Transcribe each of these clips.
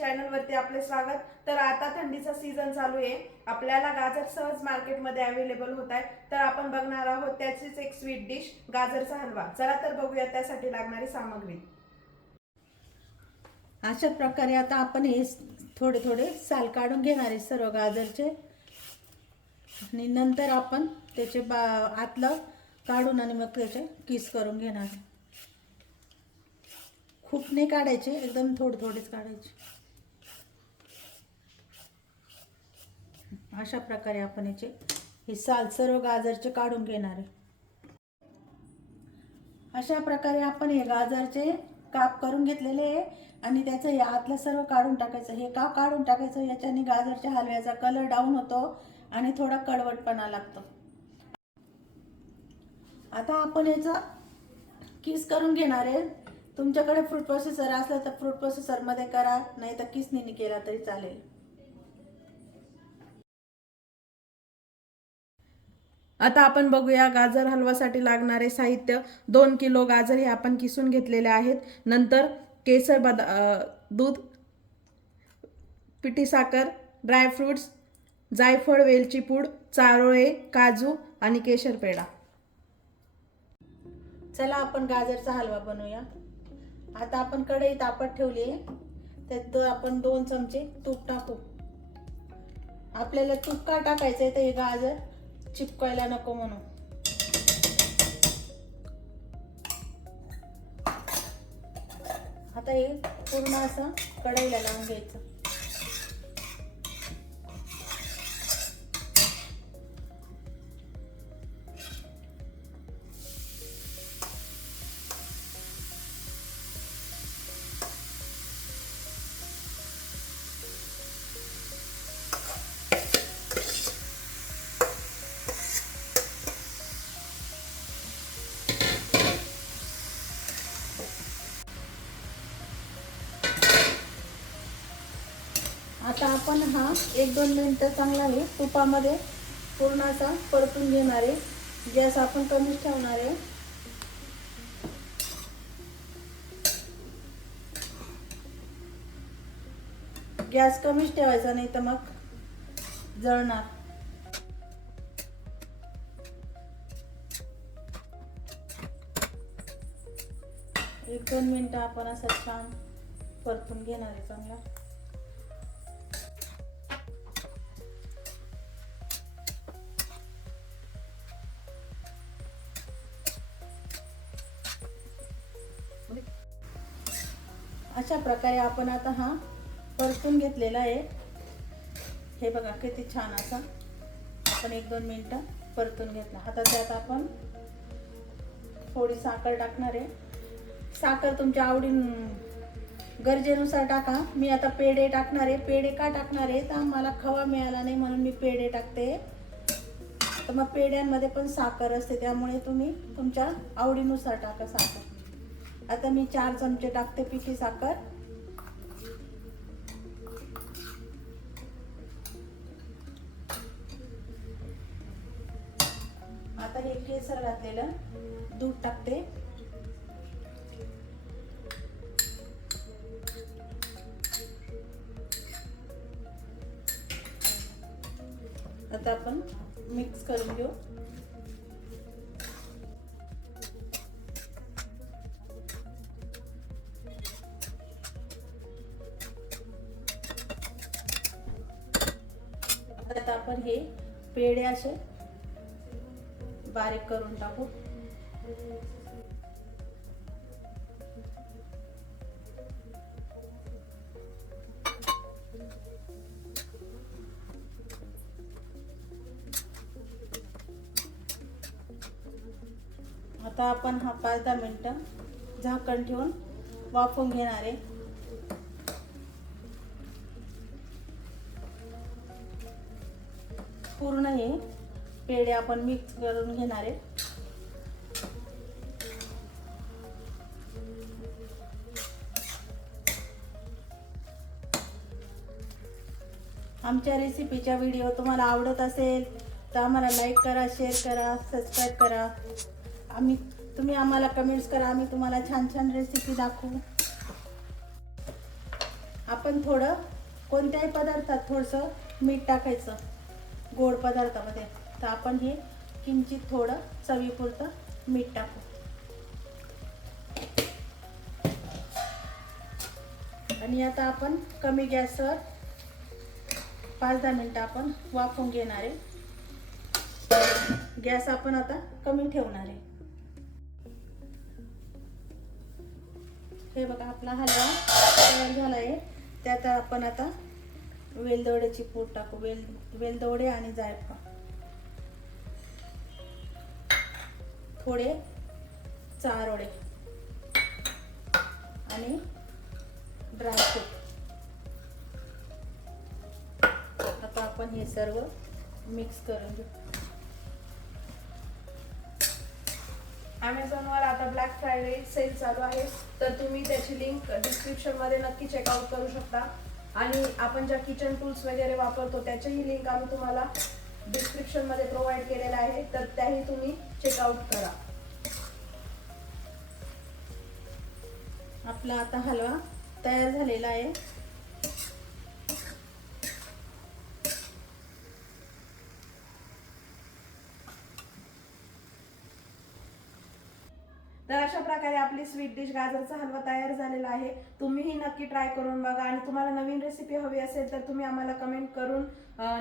Shriji channel वरती आपले स्वागत. तर आता थंडीचा सीझन चालू आहे. आपल्याला गाजर सहज मार्केटमध्ये अवेलेबल होत आहे तर आपण बघणार आहोत त्याचीच एक स्वीट डिश गाजरचा हलवा. चला तर बघूया त्यासाठी लागणारी सामग्री. अशा प्रकारे आता आपण हे थोडे थोडे साल काढून घेणार आहे सर्व गाजरचे. आणि नंतर आपण त्याचे बा आतलं काढून आणि मग त्याचे किस करून घेणार. खूप नाही काढायचे एकदम थोडे थोडेच काढायचे. अशा प्रकारे आपण याचे हे साल सर्व गाजरचे काढून घेणार आहे. अशा प्रकारे आपण हे गाजरचे काप करून घेतलेले आहे आणि त्याचं हे आतलं सर्व काढून टाकायचं. हे का काढून टाकायचं याच्याने गाजरच्या हलव्याचा कलर डाऊन होतो आणि थोडा कडवटपणा लागतो. आता आपण याचा किस करून घेणार आहे. तुमच्याकडे फ्रूट प्रोसेसर असलं तर फ्रूट प्रोसेसरमध्ये करा नाही तर किसनीने केला तरी चालेल. आता आपण बघूया गाजर हलवासाठी लागणारे साहित्य. दोन किलो गाजर हे आपण किसून घेतलेले आहेत. नंतर केसर बदा दूध पिठी साखर ड्रायफ्रुट्स जायफळ वेलची पूड चारोळे काजू आणि केशर पेढा. चला आपण गाजरचा हलवा बनवूया. आता आपण कढई तापत ठेवली आहे. त्यात आपण दोन चमचे तूप टाकू. आपल्याला तूप का टाकायचं आहे तर हे गाजर चिपकायला नको म्हणून. आता हे पूर्ण असं कढईला लावून घ्यायचं. आता आपण हा एक दोन मिनटं चांगला आहे तुपामध्ये पूर्ण असा परतून घेणार आहे. गॅस आपण कमीच ठेवणार आहे. गॅस कमीच ठेवायचा नाही तर मग जळणार. एक दोन मिनटं आपण असं छान परतून घेणार आहे चांगला. अशा प्रकारे आपण आता हा परतून घेतलेला आहे. हे बघा किती छान असा. आपण एक दोन मिनटं परतून घेतला. आता त्यात आपण थोडी साखर टाकणार आहे. साखर तुमच्या आवडी गरजेनुसार टाका. मी आता पेढे टाकणार आहे. पेढे का टाकणार आहे? तर मला खवा मिळाला नाही म्हणून मी पेढे टाकते. तर मग पेढ्यांमध्ये पण साखर असते त्यामुळे तुम्ही तुमच्या आवडीनुसार टाका साखर. आता मी चार चमचे टाकते पिठी साखर. आता हे केसर घातलेलं दूध टाकते. आता आपण मिक्स करून घेऊ. आपण हे पेढे असे बारीक करून टाकू. आता आपण हा पाच दहा मिनटं झाकण ठेवून वाफून घेणार आहे. पूर्ण हे पेढे आपण मिक्स करून घेणार आहे. आमच्या रेसिपीचा व्हिडिओ तुम्हाला आवडत असेल तर आम्हाला लाईक करा शेअर करा सबस्क्राईब करा. आम्ही तुम्ही आम्हाला कमेंट्स करा आम्ही तुम्हाला छान छान रेसिपी दाखवू. आपण थोडं कोणत्याही पदार्थात थोडंसं मीठ टाकायचं. गोड पदार्थामध्ये. तर आपण हे किंचित थोडं चवीपुरतं मीठ टाकू. आणि आता आपण कमी गॅसवर पाच दहा मिनटं आपण वाफून घेणार आहे. गॅस आपण आता कमी ठेवणार आहे. हे बघा आपला हलवा तयार झाला आहे. त्यात आपण आता वेलदोड्याची पूड टाकू. वेल वेलदोडे आणि जायफळ. थोडे चारोळे आणि ड्रायफ्रूट आता आपण हे सर्व मिक्स करून घेऊ. ॲमेझॉनवर आता ब्लॅक फ्रायडे सेल चालू आहे. तर तुम्ही त्याची लिंक डिस्क्रिप्शनमध्ये नक्की चेकआउट करू शकता. आणि आपण ज्या किचन टूल्स वगैरे वापरतो त्याच्याही लिंक आम्ही तुम्हाला डिस्क्रिप्शनमध्ये प्रोव्हाइड केलेल्या आहे. तर त्याही तुम्ही चेकआउट करा. आपला आता हलवा तयार झालेला आहे. तर अशा प्रकारे आपली स्वीट डिश गाजरचा हलवा तयार झालेला आहे. तुम्हीही नक्की ट्राय करून बघा. आणि तुम्हाला नवीन रेसिपी हवी असेल तर तुम्ही आम्हाला कमेंट करून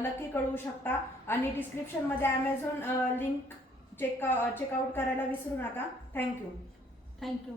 नक्की कळवू शकता. आणि डिस्क्रिप्शनमध्ये ॲमेझॉन लिंक चेक चेकआउट करायला विसरू नका. Thank you thank you